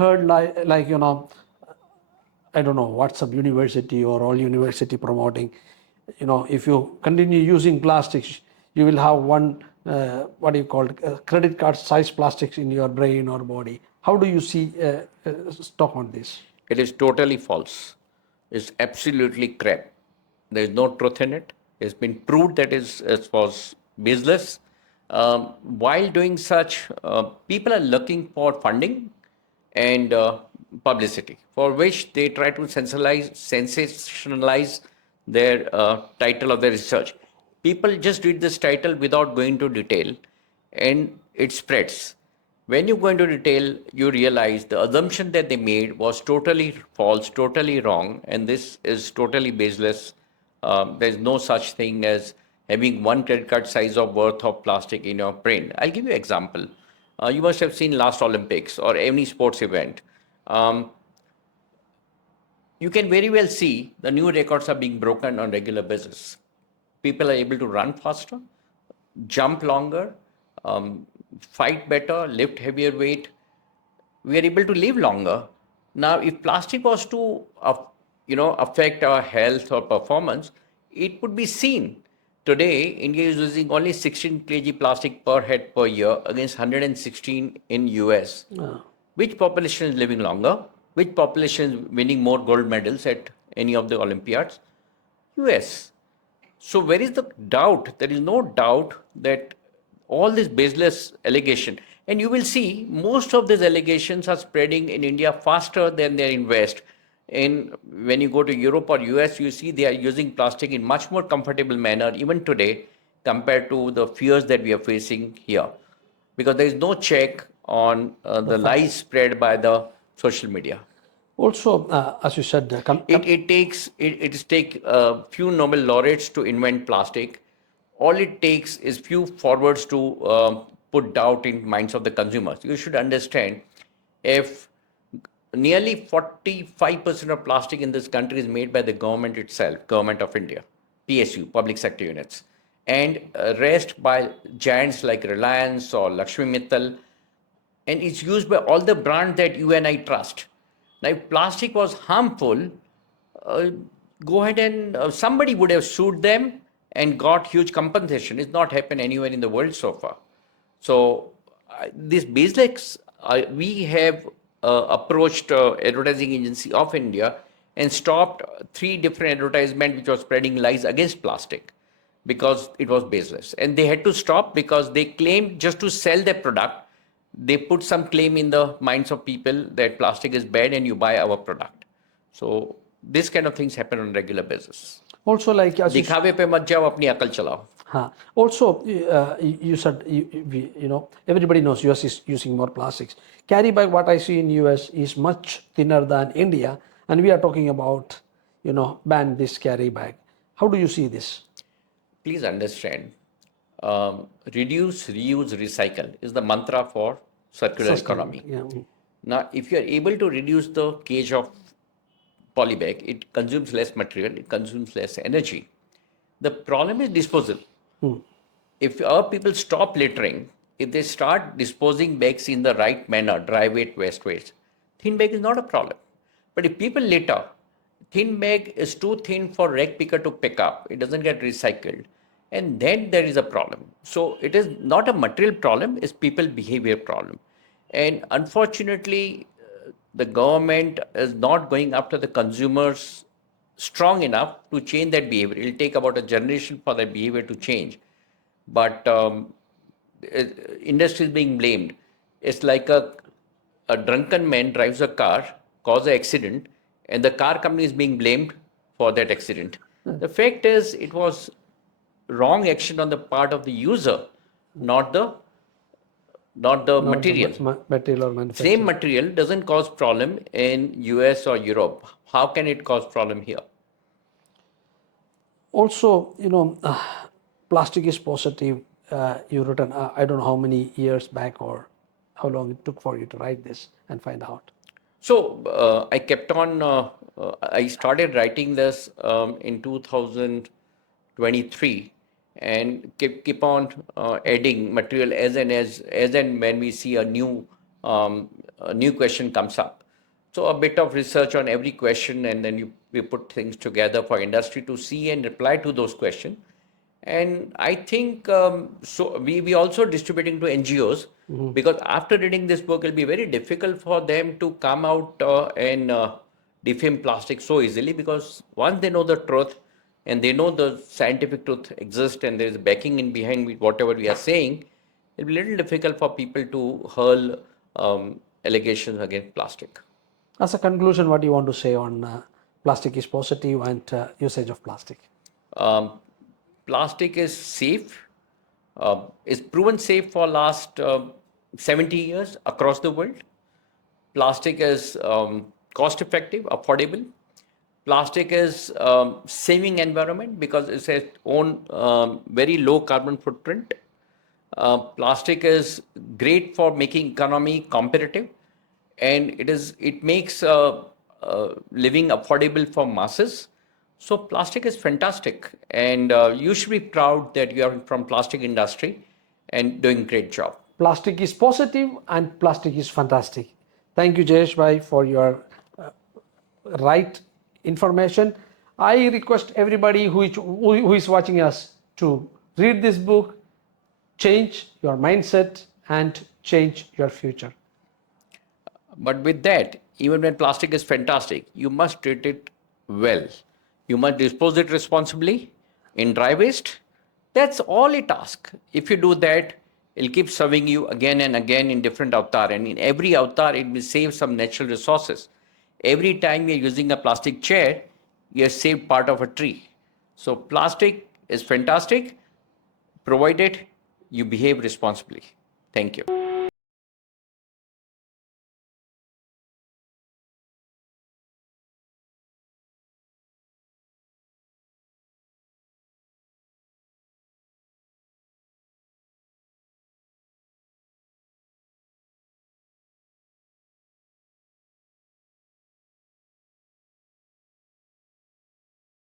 heard like I don't know what some university or all university promoting, if you continue using plastics, you will have one what do you call it, credit card size plastics in your brain or body. How do you see talk on this? It is totally false. It's absolutely crap. There is no truth in it. It's been proved that it was baseless. While doing such, people are looking for funding and publicity, for which they try to sensationalize their title of their research. People just read this title without going to detail, and it spreads. When you go into detail, you realize the assumption that they made was totally false, totally wrong, and this is totally baseless. There's no such thing as having one credit card size of worth of plastic in your brain. I'll give you an example. You must have seen last Olympics or any sports event. Um, you can very well see the new records are being broken on regular basis. People are able to run faster, jump longer, fight better, lift heavier weight. We are able to live longer. Now, if plastic was to, affect our health or performance, it would be seen. Today, India is using only 16 kg plastic per head per year against 116 in US. Which population is living longer? Which population is winning more gold medals at any of the Olympiads? US. So where is the doubt? There is no doubt that all this baseless allegation, and you will see most of these allegations are spreading in India faster than they're in West. And when you go to Europe or US, you see they are using plastic in much more comfortable manner even today compared to the fears that we are facing here, because there is no check on the lies spread by the social media. Also, as you said, It take a few Nobel laureates to invent plastic. All it takes is few forwards to put doubt in minds of the consumers. You should understand, if nearly 45% of plastic in this country is made by the government itself, Government of India, PSU, public sector units, and rest by giants like Reliance or Lakshmi Mittal, and it's used by all the brands that you and I trust. Now, if plastic was harmful, go ahead and somebody would have sued them and got huge compensation. It's not happened anywhere in the world so far. So this basics, we have approached advertising agency of India and stopped 3 different advertisements which were spreading lies against plastic because it was baseless. And they had to stop because they claimed just to sell their product, they put some claim in the minds of people that plastic is bad and you buy our product. So this kind of things happen on regular basis. Also, like दिखावे पे मत जाओ, अपनी अकल चलाओ. Also, you said everybody knows US is using more plastics. Carry bag, what I see in US is much thinner than India, and we are talking about ban this carry bag. How do you see this? Please understand, reduce, reuse, recycle is the mantra for circular economy. Yeah. Now, if you are able to reduce the kg of polybag, it consumes less material, it consumes less energy. The problem is disposal. If our people stop littering, if they start disposing bags in the right manner, dry weight, waste weight, thin bag is not a problem. But if people litter, thin bag is too thin for rag picker to pick up, it doesn't get recycled, and then there is a problem. So it is not a material problem, it's people behavior problem. And unfortunately, the government is not going after the consumers strong enough to change that behavior. It will take about a generation for that behavior to change. But industry is being blamed. It's like a drunken man drives a car, causes an accident, and the car company is being blamed for that accident. The fact is, it was wrong action on the part of the user, not the material. Material or manufacturing. Same material doesn't cause problem in US or Europe. How can it cause problem here? Also, plastic is positive. You written, I don't know how many years back or how long it took for you to write this and find out. So I kept on, I started writing this in 2023 and keep on adding material as and when we see a new a new question comes up. So a bit of research on every question, and then we put things together for industry to see and reply to those questions. And I think so we also distributing to NGOs, because after reading this book, it'll be very difficult for them to come out and defame plastic so easily, because once they know the truth and they know the scientific truth exists and there's backing in behind whatever we are saying, it'll be a little difficult for people to hurl allegations against plastic. As a conclusion, what do you want to say on plastic is positive and usage of plastic? Plastic is safe, is proven safe for last 70 years across the world. Plastic is cost effective, affordable. Plastic is saving environment because it's its own very low carbon footprint. Plastic is great for making economy competitive, and it makes living affordable for masses. So plastic is fantastic, and you should be proud that you are from plastic industry and doing great job. Plastic is positive and plastic is fantastic. Thank you, Jayesh bhai, for your right information. I request everybody who is watching us to read this book, change your mindset and change your future. But with that, even when plastic is fantastic, you must treat it well. You must dispose it responsibly in dry waste. That's all it asks. If you do that, it'll keep serving you again and again in different avatar. And in every avatar, it will save some natural resources. Every time you're using a plastic chair, you have saved part of a tree. So plastic is fantastic, provided you behave responsibly. Thank you.